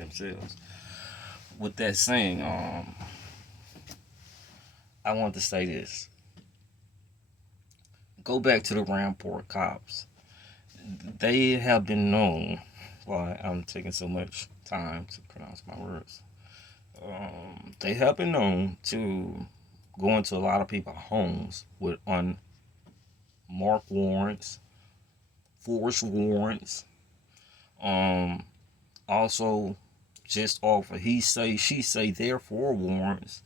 themselves. With that saying, I want to say this. Go back to the Rampart cops. They have been known. Why I'm taking so much time to pronounce my words. They have been known to go into a lot of people's homes with unmarked warrants, forced warrants. Um, Also, just off of he say, she say, therefore warrants.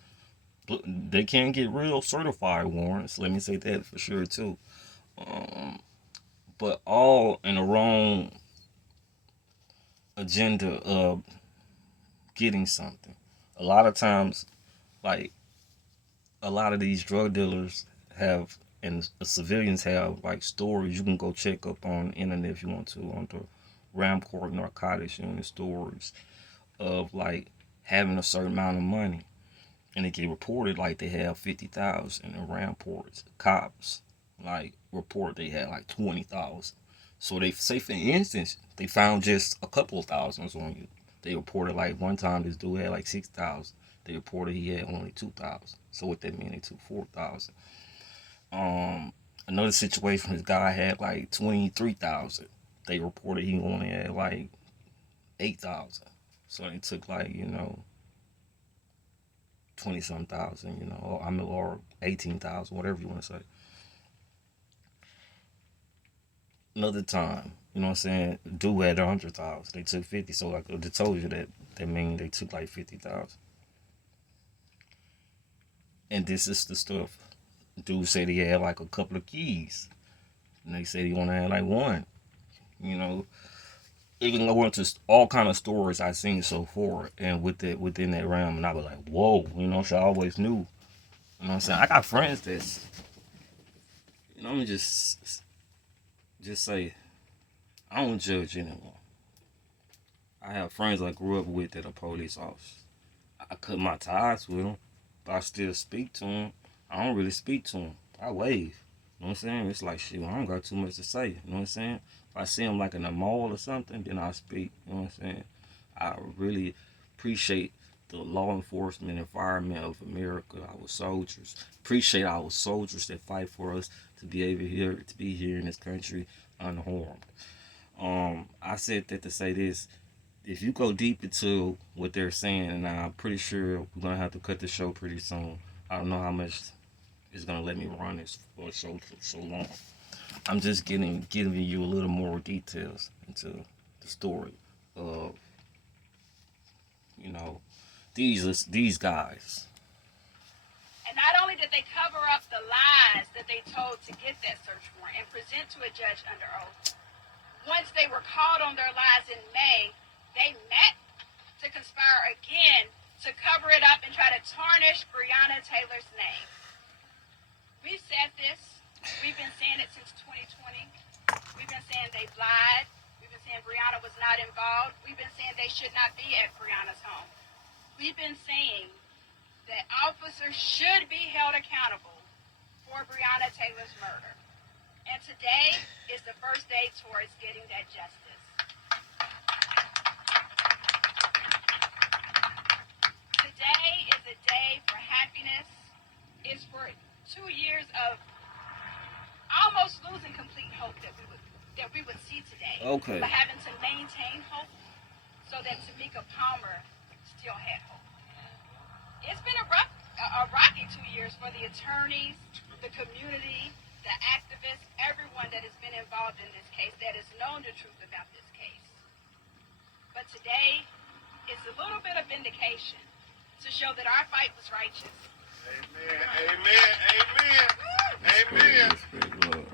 They can't get real certified warrants. Let me say that for sure too. Um, but all in the wrong agenda of getting something. A lot of times, like a lot of these drug dealers have, and civilians have, like stories. You can go check up on the internet if you want to, on the Ramcourt Narcotics Unit stories of like having a certain amount of money, and it get reported like they have 50,000, and Ramport's cops like report they had like 20,000. So they say, for instance, they found just a couple of thousands on you. They reported like one time this dude had like 6,000. They reported he had only 2,000. So what that mean? They took 4,000. Another situation, this guy had like 23,000. They reported he only had like 8,000. So they took like 20 some thousand, or 18,000, whatever you want to say. Another time, you know what I'm saying? Dude had 100,000. They took 50. So like I just told you that mean they took like 50,000. And this is the stuff. Dude said he had like a couple of keys, and they said he only had like one. You know, even go into all kind of stories I've seen so far, and within that realm, and I was like, whoa, so I always knew. You know what I'm saying? I got friends that's, let me just say, I don't judge anyone. I have friends I grew up with that are police officers. I cut my ties with them, but I still speak to them. I don't really speak to them. I wave. You know what I'm saying? It's like, shit, I don't got too much to say. You know what I'm saying? If I see them like in a mall or something, then I speak. You know what I'm saying? I really appreciate the law enforcement and firemen of America, our soldiers. Appreciate our soldiers that fight for us to be able to be here in this country unharmed. I said that to say this. If you go deep into what they're saying, and I'm pretty sure we're gonna have to cut the show pretty soon. I don't know how much is gonna let me run this for so long. I'm just giving you a little more details into the story of these guys. And not only did they cover up the lies that they told to get that search warrant and present to a judge under oath, once they were caught on their lies in May, they met to conspire again to cover it up and try to tarnish Brianna Taylor's name. We've said this. We've been saying it since 2020. We've been saying they lied. We've been saying Brianna was not involved. We've been saying they should not be at Brianna's home. We've been saying that officers should be held accountable for Brianna Taylor's murder. And today is the first day towards getting that justice. Today is a day for happiness. It's for 2 years of almost losing complete hope that we would see today. Okay. But having to maintain hope so that Tamika Palmer still had hope. It's been a rocky 2 years for the attorneys, the community, the activists, everyone that has been involved in this case, that has known the truth about this case. But today, it's a little bit of vindication to show that our fight was righteous. Amen, amen, amen, amen.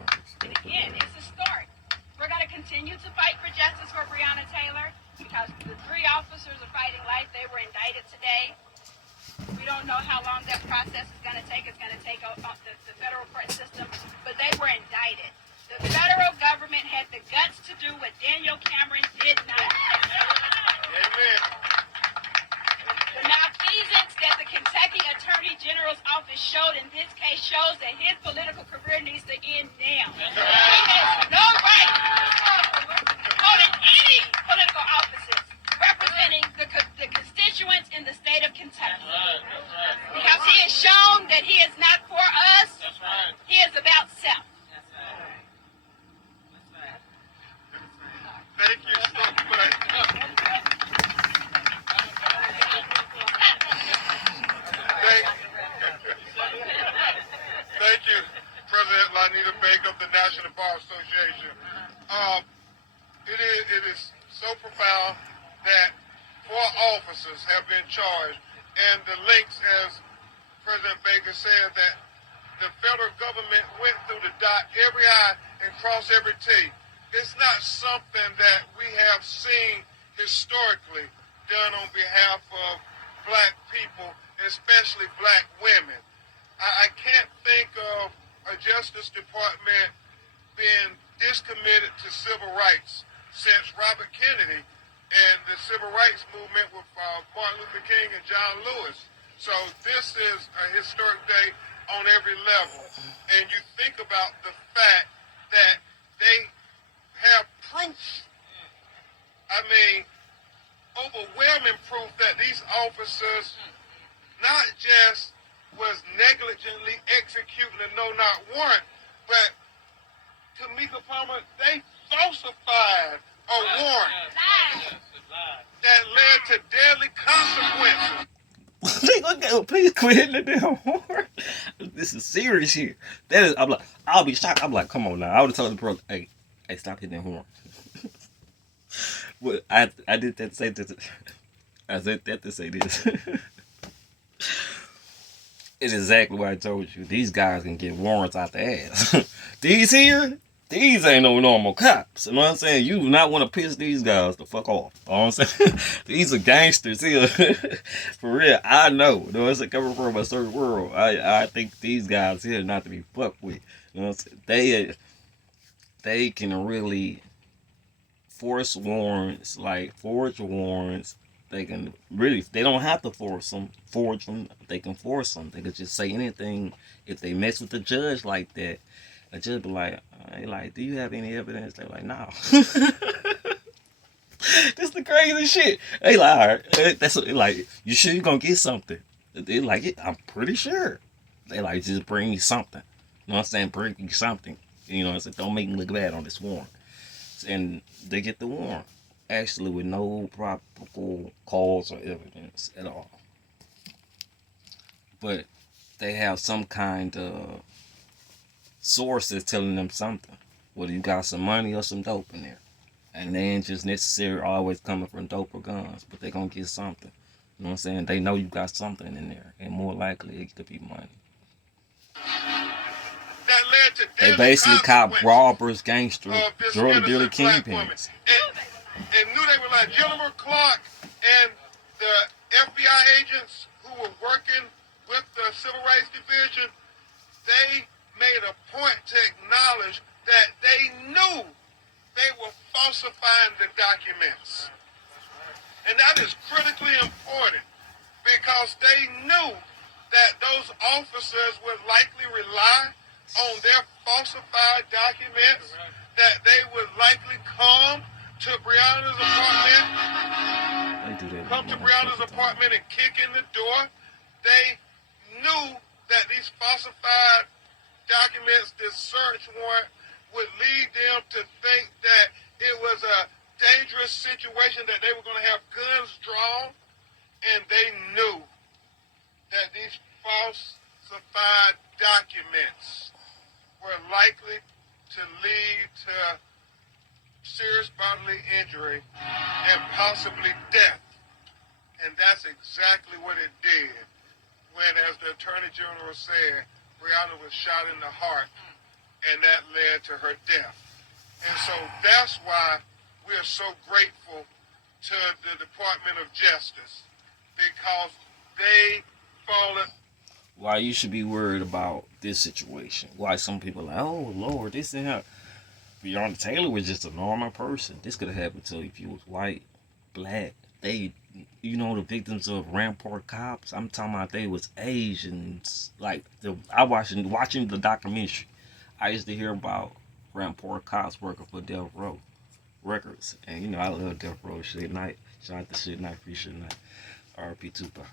And again, it's a start. We're going to continue to fight for justice for Brianna Taylor because the 3 officers are fighting life. They were indicted today. We don't know how long that process is going to take. It's going to take the federal court system, but they were indicted. The federal government had the guts to do what Daniel Cameron did not. Amen. The malfeasance that the Kentucky Attorney General's office showed in this case shows that his political career needs to end now. He has no right to hold any political offices representing the officers have been charged. And the links, as President Baker said, that the federal government went through the dot every I and crossed every T. It's not something that we have seen historically done on behalf of black people, especially black women. I can't think of a Justice Department being discommitted to civil rights since Robert Kennedy and the civil rights movement with Martin Luther King and John Lewis. So this is a historic day on every level. And you think about the fact that they have proof, I mean, overwhelming proof that these officers not just was negligently executing a no-knock warrant, but Tamika Palmer, they falsified a warrant that led to deadly consequences. Please quit hitting the damn horn. This is serious here. That is, I'm like, I'll be shocked. I'm like, come on now. I would have told the pro, hey, stop hitting that horn. But I did that to say this. I said that to say this. It's exactly what I told you. These guys can get warrants out the ass. These here, these ain't no normal cops. You know what I'm saying? You do not want to piss these guys the fuck off. You know what I'm saying? These are gangsters here. For real, I know. You know what I'm saying? Coming from a certain world, I think these guys here not to be fucked with. You know what I'm saying? They can really force warrants, like forge warrants. They can really, they don't have to forge them. They can force them. They can just say anything. If they mess with the judge like that, the judge be like, hey, like, do you have any evidence? They're like, no. This the crazy shit. They like, all right, that's what, like, you sure you gonna get something? They like it. I'm pretty sure. They like, just bring me something. You know what I'm saying? Bring me something. You know what I'm saying? Don't make me look bad on this warrant. And they get the warrant, actually with no probable cause or evidence at all. But they have some kind of sources telling them something. Whether you got some money or some dope in there. And they ain't just necessarily always coming from dope or guns, but they gonna get something. You know what I'm saying? They know you got something in there, and more likely it could be money. That led to They basically cop robbers, gangsters, drug dealer, kingpins. And knew they were like Jennifer Clark and the FBI agents who were working with the Civil Rights Division. They made a point to acknowledge that they knew they were falsifying the documents. And that is critically important because they knew that those officers would likely rely on their falsified documents, that they would likely come to Brianna's apartment and kick in the door. They knew that these falsified documents, this search warrant, would lead them to think that it was a dangerous situation, that they were going to have guns drawn, and they knew that these falsified documents were likely to lead to serious bodily injury and possibly death. And that's exactly what it did when, as the Attorney General said, Brianna was shot in the heart, and that led to her death. And so that's why we are so grateful to the Department of Justice, because they fall in. Why you should be worried about this situation. Why some people are like, oh Lord, this and that. Brianna Taylor was just a normal person. This could have happened to you if you was white, black. They, you know, the victims of Rampart cops. I'm talking about they was Asians. Like watching the documentary. I used to hear about Rampart cops working for Death Row Records, and you know I love Death Row. Suge Knight, shout out to Suge Knight, free Suge Knight, R.P. Tupac.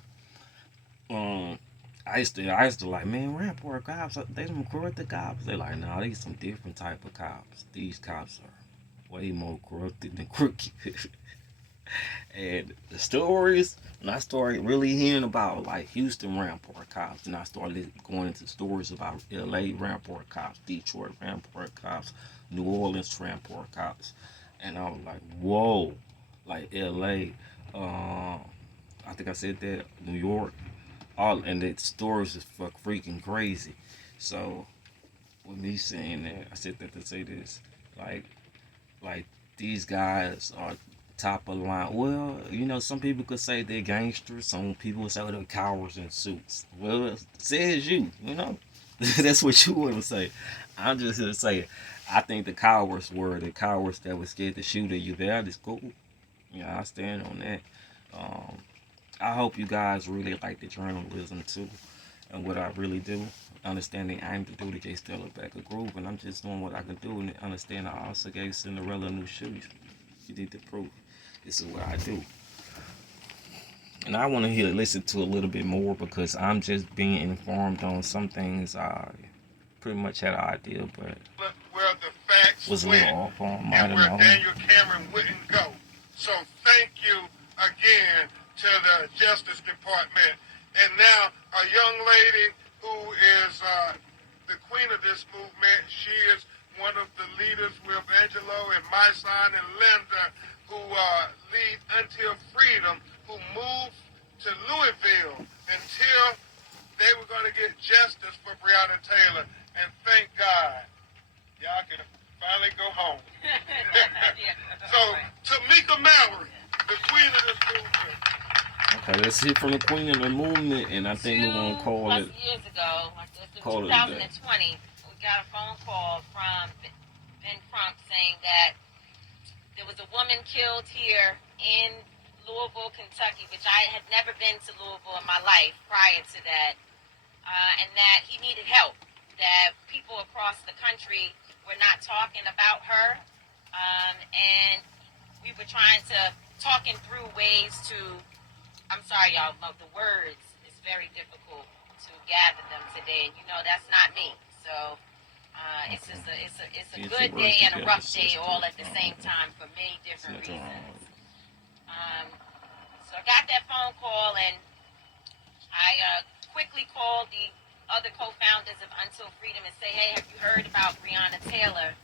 I used to like, man, Rampart cops, they some corrupted cops. They like, no, these some different type of cops. These cops are way more corrupted than crooked. And the stories, and I started really hearing about like Houston Rampart cops, and I started going into stories about L.A. Rampart cops, Detroit Rampart cops, New Orleans Rampart cops, and I was like, whoa, like L.A. I think I said that, New York. All and the stores is freaking crazy. So with me saying that, I said that to say this, like like these guys are top of the line. Well, some people could say they're gangsters. Some people would say they're cowards in suits. Well, says you. That's what you want to say. I'm just gonna say, I think the cowards were the cowards that were scared to shoot at you. That is cool. I stand on that. Um, I hope you guys really like the journalism too, and what I really do. Understanding I aim to do to get Stella back a groove, and I'm just doing what I can do, and understand I also gave Cinderella new shoes. You need to prove this is what I do, and I want to hear listen to a little bit more because I'm just being informed on some things. I pretty much had an idea, but where the facts was a went little off on and might have where known. Daniel Cameron wouldn't go. So thank you again to the Justice Department. And now a young lady who is the queen of this movement. She is one of the leaders with Angelo and my son and Linda, who lead Until Freedom, who moved to Louisville until they were going to get justice for Brianna Taylor. And thank God, y'all can finally go home. So, Tamika Mallory, the queen of this movement. Okay, let's hear from the queen of the movement, and I think we're gonna call it. 2+ years ago, like this in Call it 2020, we got a phone call from Ben Crump saying that there was a woman killed here in Louisville, Kentucky, which I had never been to Louisville in my life prior to that, and that he needed help. That people across the country were not talking about her, and we were trying to talking through ways to. I'm sorry, y'all. The words is very difficult to gather them today, and that's not me. So it's just a good day and a rough day all at the same time for many different reasons. So I got that phone call, and I quickly called the other co-founders of Until Freedom and say, hey, have you heard about Brianna Taylor?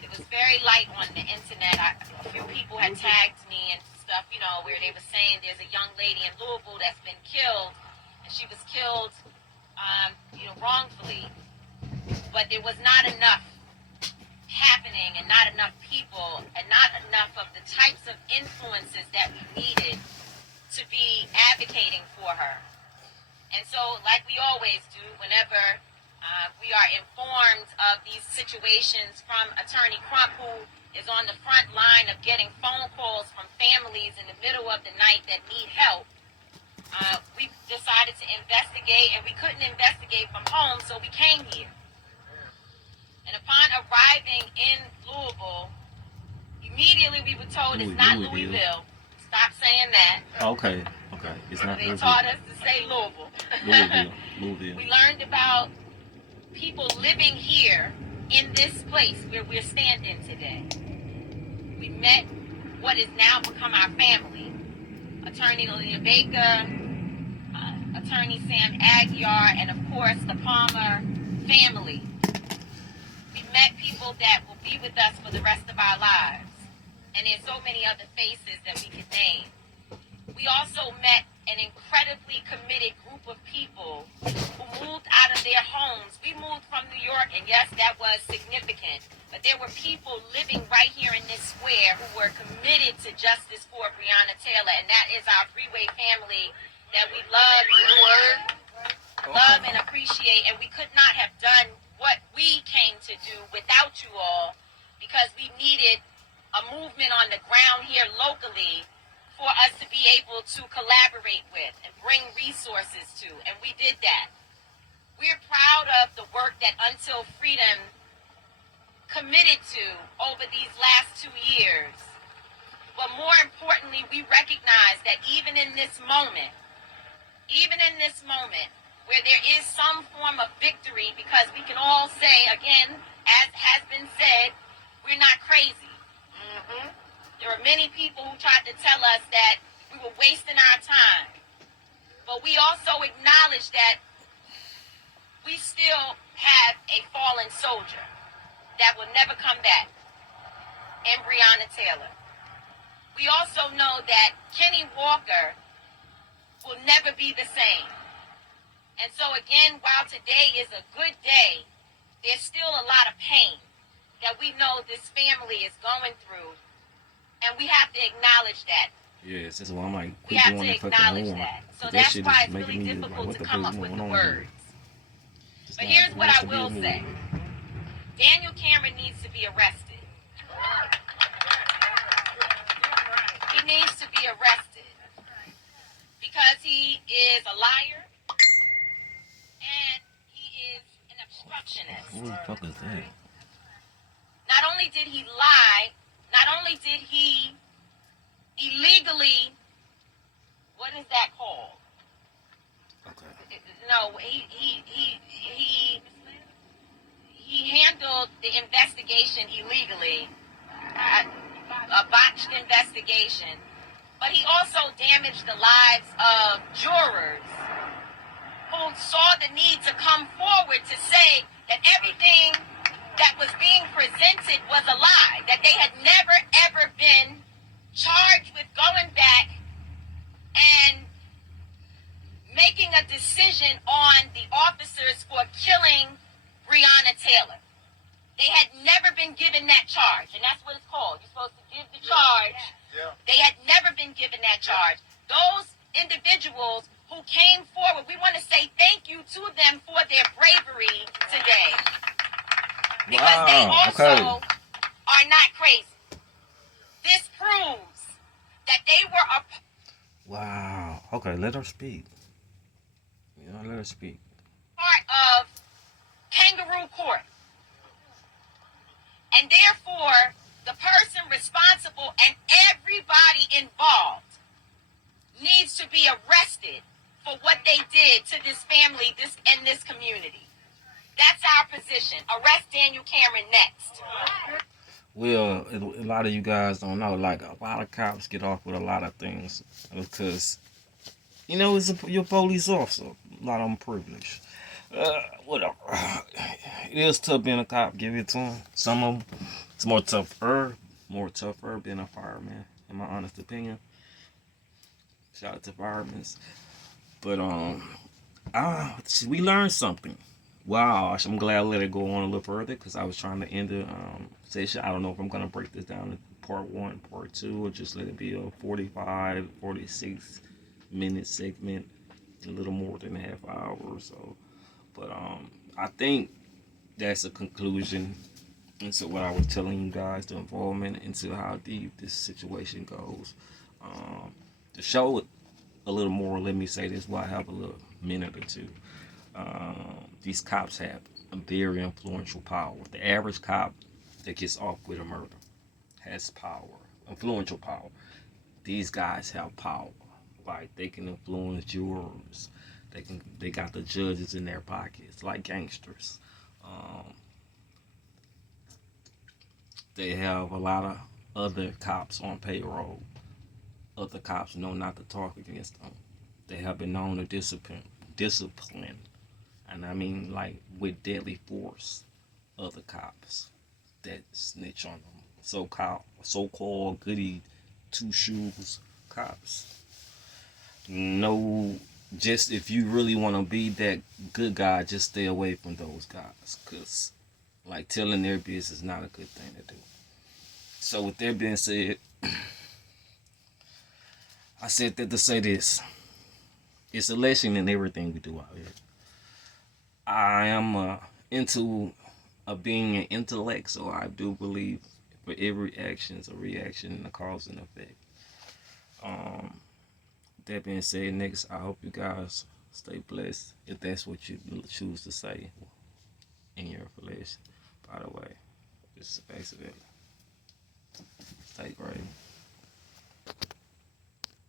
It was very light on the internet. A few people had tagged me and stuff, where they were saying there's a young lady in Louisville that's been killed, and she was killed, wrongfully. But there was not enough happening, and not enough people, and not enough of the types of influences that we needed to be advocating for her. And so, like we always do, whenever we are informed of these situations from Attorney Crump, who is on the front line of getting phone calls from families in the middle of the night that need help, we decided to investigate, and we couldn't investigate from home, so we came here. And upon arriving in Louisville, immediately we were told it's not Louisville. Stop saying that. Okay. It's not They Louisville. taught us to say Louisville. Louisville. We learned about people living here in this place where we're standing today. We met what has now become our family. Attorney Lillian Baker, Attorney Sam Aguiar, and of course the Palmer family. We met people that will be with us for the rest of our lives. And there's so many other faces that we could name. We also met an incredibly committed group of people who moved out of their homes. We moved from New York, and yes, that was significant. But there were people living right here in this square who were committed to justice for Brianna Taylor, and that is our Freeway family that we love and appreciate. And we could not have done what we came to do without you all, because we needed a movement on the ground here locally for us to be able to collaborate with and bring resources to, and we did that. We're proud of the work that Until Freedom committed to over these last 2 years. But more importantly, we recognize that even in this moment, where there is some form of victory, because we can all say, again, as has been said, we're not crazy. There were many people who tried to tell us that we were wasting our time. But we also acknowledge that we still have a fallen soldier that will never come back, in Brianna Taylor. We also know that Kenny Walker will never be the same. And so again, while today is a good day, there's still a lot of pain that we know this family is going through, and we have to acknowledge that. Yes, that's why I'm like, We quit have doing to that fucking acknowledge horn. that. So That that's shit why is it's making really me like, difficult what to the come fuck up with going the on words. here? It's But not here's what supposed I to be a will say. movie. Daniel Cameron needs to be arrested. He needs to be arrested because he is a liar and he is an obstructionist. Who the fuck is that? Not only did he lie, not only did he illegally, what is that called? Okay. No, he handled the investigation illegally, a botched investigation, but he also damaged the lives of jurors who saw the need to come forward to say that everything that was being presented was a lie, that they had never ever been charged with going back and making a decision on the officers for killing Brianna Taylor. They had never been given that charge, and that's what it's called. You're supposed to give the charge. Yeah. They had never been given that charge. Those individuals who came forward, we want to say thank you to them for their bravery today. Because they also are not crazy. This proves that they were a Wow. Okay, let her speak. Let her speak. part of kangaroo court. And therefore, the person responsible and everybody involved needs to be arrested for what they did to this family, this community. That's our position. Arrest Daniel Cameron next. Well, a lot of you guys don't know. Like, a lot of cops get off with a lot of things because, you're a police officer. A lot of them privileged. Whatever. It is tough being a cop. Give it to them. Some of them, it's more tougher being a fireman, in my honest opinion. Shout out to firemen. But we learned something. Wow, I'm glad I let it go on a little further because I was trying to end the session. I don't know if I'm gonna break this down to part 1, part 2, or just let it be a 45, 46-minute segment, a little more than a half hour or so. But I think that's a conclusion into what I was telling you guys, the involvement into how deep this situation goes. To show it a little more, let me say this while I have a little minute or two. These cops have a very influential power. The average cop that gets off with a murder has power, influential power. These guys have power. Like, they can influence jurors. They got the judges in their pockets, like gangsters. They have a lot of other cops on payroll. Other cops know not to talk against them. They have been known to discipline, and I mean like with deadly force, other cops that snitch on them. So-called goody two shoes cops. No, just if you really want to be that good guy, just stay away from those guys, cause like telling their business is not a good thing to do. So with that being said, I said that to say this. It's a lesson in everything we do out here. I am into being an intellect, so I do believe for every action is a reaction and a cause and effect. That being said, next, I hope you guys stay blessed if that's what you choose to say in your flesh. By the way, just basically stay great.